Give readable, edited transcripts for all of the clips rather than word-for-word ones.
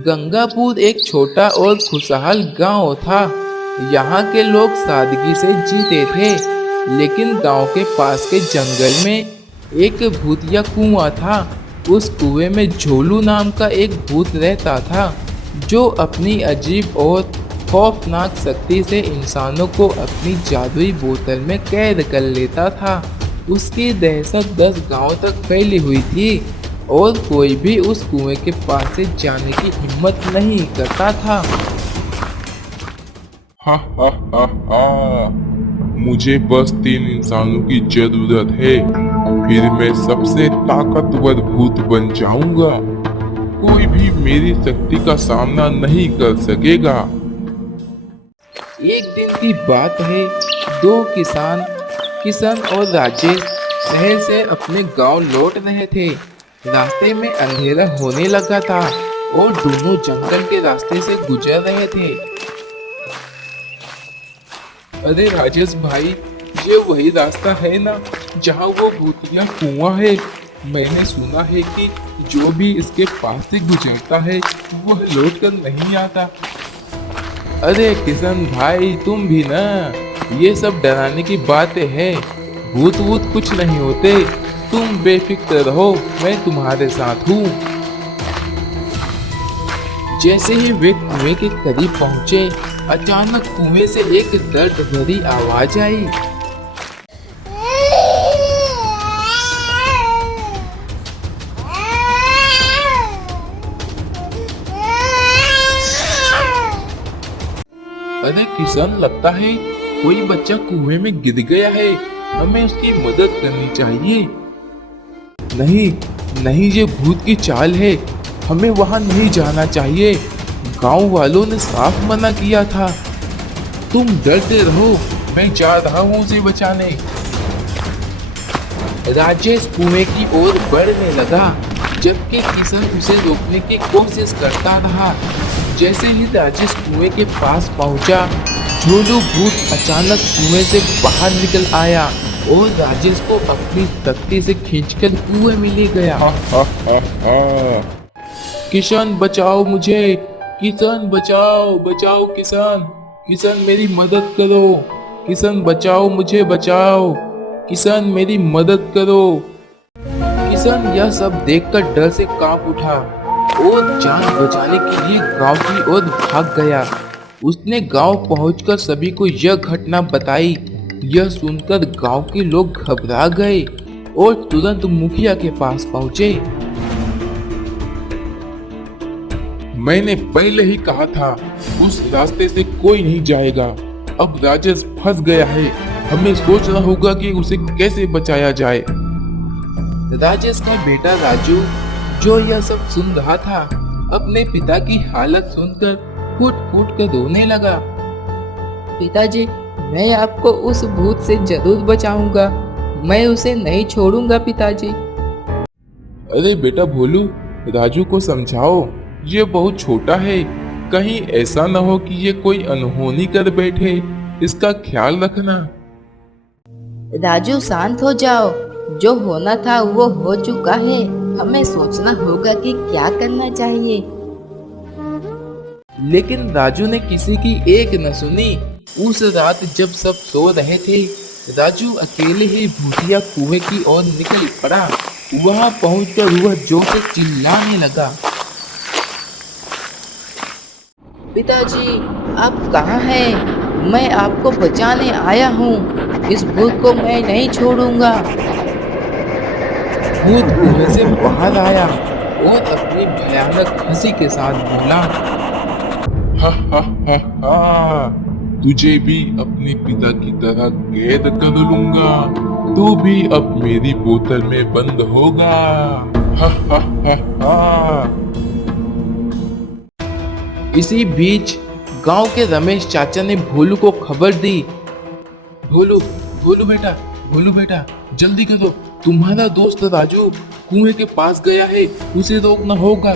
गंगापुर एक छोटा और खुशहाल गांव था। यहाँ के लोग सादगी से जीते थे, लेकिन गांव के पास के जंगल में एक भूतिया कुआं था। उस कुएं में झोलू नाम का एक भूत रहता था, जो अपनी अजीब और खौफनाक शक्ति से इंसानों को अपनी जादुई बोतल में कैद कर लेता था। उसकी दहशत 10 गांव तक फैली हुई थी और कोई भी उस कुएं के पास से जाने की हिम्मत नहीं करता था। हा हा हा हा, मुझे बस 3 इंसानों की जरूरत है, फिर मैं सबसे ताकतवर भूत बन जाऊंगा। कोई भी मेरी शक्ति का सामना नहीं कर सकेगा। एक दिन की बात है, दो किसान किशन और राजेश शहर से अपने गांव लौट रहे थे। रास्ते में अंधेरा होने लगा था और दोनों जंगल के रास्ते से गुजर रहे थे। अरे राजेश भाई, ये वही रास्ता है ना जहाँ वो भूतिया कुआं है? मैंने सुना है कि जो भी इसके पास से गुजरता है वह लौट कर नहीं आता। अरे किशन भाई, तुम भी ना, ये सब डराने की बातें हैं। भूत वूत कुछ नहीं होते, तुम बेफिक्र रहो, मैं तुम्हारे साथ हूँ। जैसे ही वे कुएं के करीब पहुंचे, अचानक कुएं से एक दर्द भरी आवाज आई। अरे किशन, लगता है कोई बच्चा कुएं में गिर गया है, हमें उसकी मदद करनी चाहिए। नहीं नहीं, ये भूत की चाल है, हमें वहां नहीं जाना चाहिए। गांव वालों ने साफ मना किया था। तुम डरते रहो, मैं जा रहा हूँ उसे बचाने। राजेश कुएं की ओर बढ़ने लगा, जबकि किशन उसे रोकने की कोशिश करता रहा। जैसे ही राजेश कुएं के पास पहुंचा, झोलू भूत अचानक कुएं से बाहर निकल आया और राजेश को अपनी शक्ति से खींचकर कुएं में ले गया। हा हा हा हा। किशन बचाओ मुझे, किशन बचाओ, बचाओ किशन, किशन मेरी मदद करो, किशन बचाओ मुझे, बचाओ किशन, मेरी मदद करो। किशन यह सब देखकर डर से कांप उठा और जान बचाने के लिए गांव की ओर भाग गया। उसने गांव पहुंचकर सभी को यह घटना बताई। यह सुनकर गांव के लोग घबरा गए और तुरंत मुखिया के पास पहुंचे। मैंने पहले ही कहा था, उस रास्ते से कोई नहीं जाएगा। अब राजेश फंस गया है, हमें सोचना होगा कि उसे कैसे बचाया जाए। राजेश का बेटा राजू, जो यह सब सुन रहा था, अपने पिता की हालत सुनकर फूट फूट कर रोने लगा। पिताजी, मैं आपको उस भूत से जरूर बचाऊंगा, मैं उसे नहीं छोड़ूंगा पिताजी। अरे बेटा भोलू, राजू को समझाओ, ये बहुत छोटा है, कहीं ऐसा न हो कि ये कोई अनहोनी कर बैठे, इसका ख्याल रखना। राजू शांत हो जाओ, जो होना था वो हो चुका है, हमें सोचना होगा कि क्या करना चाहिए। लेकिन राजू ने किसी की एक न सुनी। उस रात जब सब सो रहे थे, राजू अकेले ही भूतिया कुएं की ओर निकल पड़ा। वहां पहुंचकर वह जोर से चिल्लाने लगा। पिताजी, आप कहाँ हैं? मैं आपको बचाने आया हूँ, इस भूत को मैं नहीं छोड़ूंगा। भूत कुएं से बाहर आया और अपनी भयानक हंसी के साथ बोला, हा हा हा हा, तुझे भी अपने पिता की तरह कैद कर लूंगा, तू भी अब मेरी बोतल में बंद होगा। हा हा हा हा। इसी बीच गांव के रमेश चाचा ने भोलू को खबर दी। भोलू भोलू बेटा, भोलू बेटा, जल्दी करो, तुम्हारा दोस्त राजू कुएं के पास गया है, उसे रोकना होगा।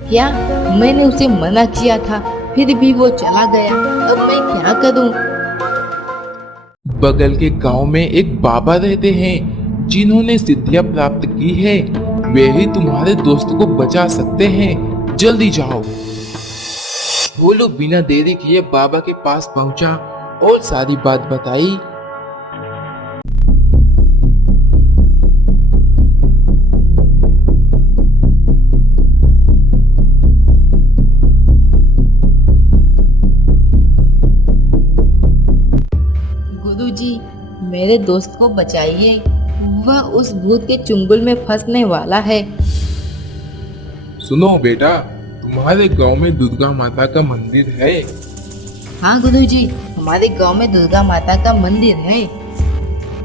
क्या? मैंने उसे मना किया था, फिर भी वो चला गया, अब मैं क्या करूं? बगल के गांव में एक बाबा रहते हैं, जिन्होंने सिद्धियां प्राप्त की है। वे ही तुम्हारे दोस्त को बचा सकते हैं। जल्दी जाओ। भोलू बिना देरी किए बाबा के पास पहुंचा और सारी बात बताई। गुरुजी, मेरे दोस्त को बचाइए, वह उस भूत के चुंगल में फंसने वाला है। सुनो बेटा, तुम्हारे गांव में दुर्गा माता का मंदिर है। हाँ गुरुजी, हमारे गांव में दुर्गा माता का मंदिर है।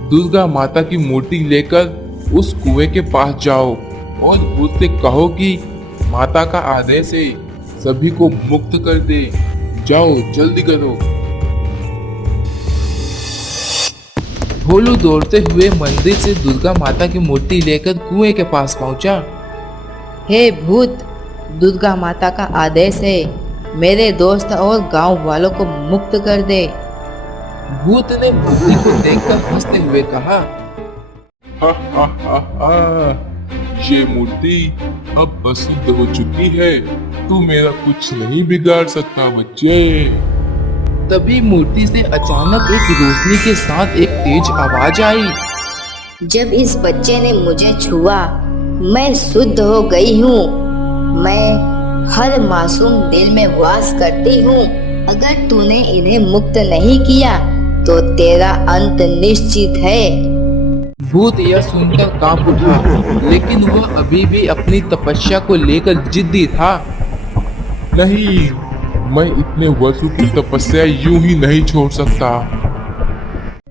दुर्गा माता की मूर्ति लेकर उस कुएं के पास जाओ और भूत से कहो कि माता का आदेश है, सभी को मुक्त कर दे। जाओ, जल्दी करो। भोलू दौड़ते हुए मंदिर से दुर्गा माता की मूर्ति लेकर कुएं के पास पहुंचा। हे भूत, दुर्गा माता का आदेश है, मेरे दोस्त और गांव वालों को मुक्त कर दे। भूत ने मूर्ति को देखकर हंसते हुए कहा, हा हा हा हा, ये मूर्ति अब अशुद्ध हो चुकी है, तू मेरा कुछ नहीं बिगाड़ सकता बच्चे। तभी मूर्ति से अचानक एक रोशनी के साथ एक तेज आवाज आई। जब इस बच्चे ने मुझे छुआ, मैं शुद्ध हो गई हूँ। मैं हर मासूम दिल में वास करती हूँ। अगर तूने इन्हें मुक्त नहीं किया तो तेरा अंत निश्चित है। भूत यह सुनकर कांप उठा, लेकिन वह अभी भी अपनी तपस्या को लेकर जिद्दी था। नहीं, मैं इतने वर्षों की तपस्या यूं ही नहीं छोड़ सकता।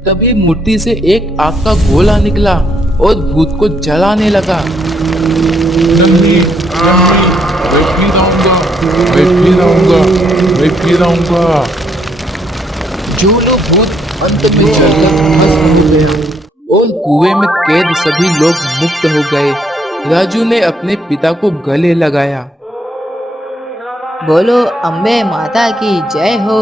तभी मूर्ति से एक आग का गोला निकला और भूत को जलाने लगा। नहीं, मैं फिर आऊंगा, मैं फिर आऊंगा, मैं फिर आऊंगा। झोलू भूत अंत में जलकर भस्म हो गया और कुएं में कैद सभी लोग मुक्त हो गए। राजू ने अपने पिता को गले लगाया। बोलो अम्बे माता की जय हो।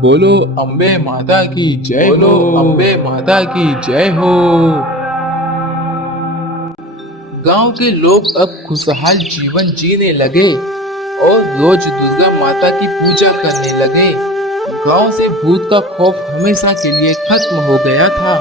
बोलो अम्बे माता की जय हो। अम्बे माता की जय हो। गांव के लोग अब खुशहाल जीवन जीने लगे और रोज दुर्गा माता की पूजा करने लगे। गांव से भूत का खौफ हमेशा के लिए खत्म हो गया था।